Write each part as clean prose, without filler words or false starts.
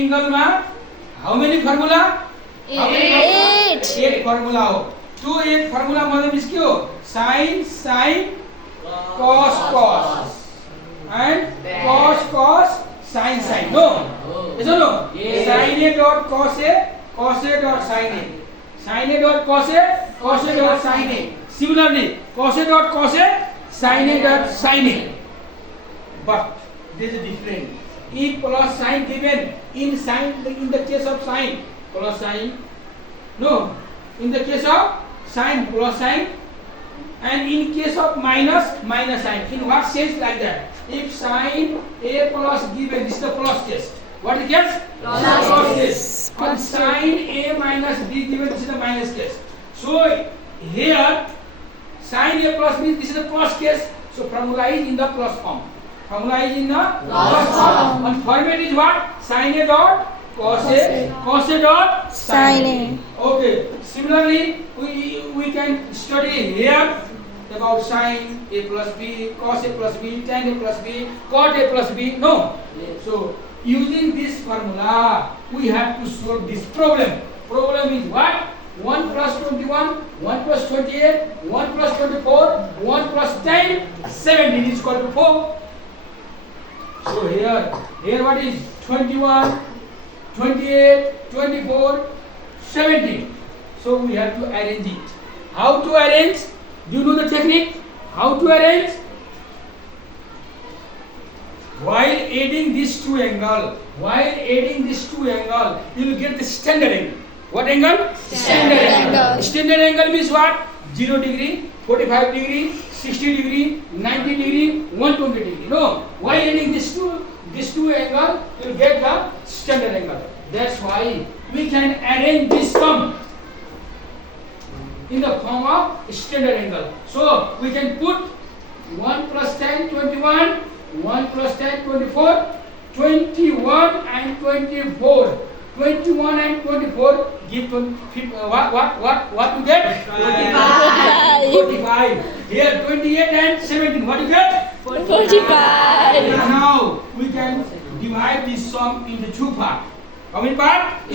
angle में how many formula 8 8 formula हो तो एक फार्मूला मतलब इसकी हो sin sin cos cos and cos sin sin no ऐसा no sin a dot cos a dot sin a dot cos a dot sin a similarly cos a dot cos a sin a dot sin a but there is a difference if plus sign given in the case of sin plus sign no in the case of sign plus sign and in case of minus sign in what sense like that if sin a plus given this is the plus case what is the case plus case and sin a minus b given this is the minus case so here sin a plus b this is the plus case so formula is in the plus form plus form and format is what sin a dot cos a dot sin a okay similarly we can study here about sin a plus b cos a plus b tan a plus b cot a plus b no so using this formula we have to solve this problem is what 1 plus 21 1 plus 28 1 plus 24 1 plus 10 17 is equal to 4 so here what is 21 28 24 17 so we have to arrange it how to arrange do you know the technique how to arrange while adding these two angle you will get the standard angle what angle standard angle means what 0 degree 45 degree 60 degree 90 degree 120 degree no while adding these two angle you will get the standard angle that's why we can arrange this sum in the form of standard angle so we can put 1 plus 10 21 1 plus 10 24 21 and 24 21 and 24 give what you get 45 here 28 and 17 what you get 45 now we can divide this sum into two parts how many part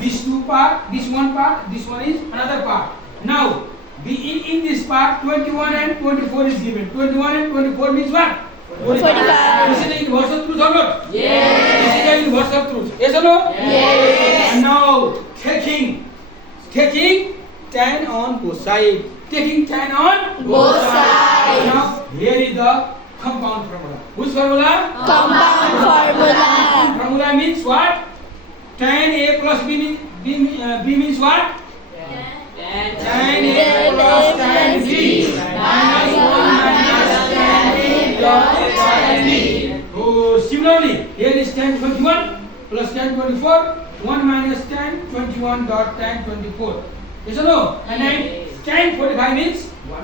this two part this one part this one is another part now in this part 21 and 24 is given 21 and 24 means what 45 this is the inverse of truth or not yes this is the inverse of truth yes or no yes and now taking tan on both sides now here is the compound formula which formula compound formula means what tan a plus b means what tan a plus tan b minus 1 minus tan a dot tan b oh similarly here is tan 21 plus tan 24 1 minus tan 21 dot tan 24 yes or no and then tan 45 means 1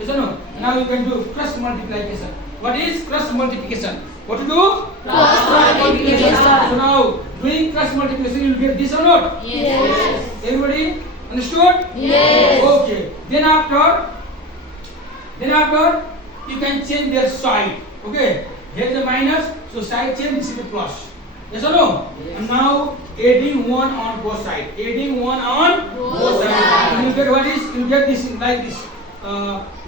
yes or no now you can do cross multiplication what is cross multiplication what to do cross multiplication so now doing cross multiplication you will get this or not yes everybody understood yes okay then after you can change their side okay here is the minus so side change this is the plus yes or no and now adding 1 on both sides and you get what is you get this like this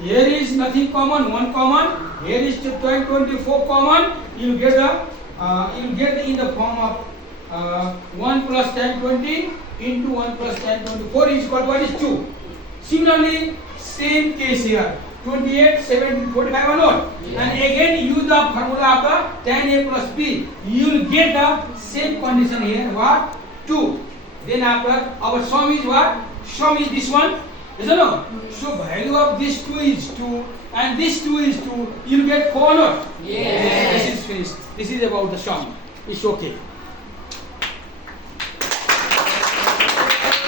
here is nothing common 1 common here is 24 common you get in the form of 1 plus tan 20 into 1 plus tan 24 is equal to what is 2 similarly same case here 28 7 45 or not and again use the formula of the tan a plus b you will get the same condition here what 2 then after our sum is what sum is this one is or no so value of this 2 is 2 and this 2 is 2 you will get 4 or not yes this is finished this is about the sum it's okay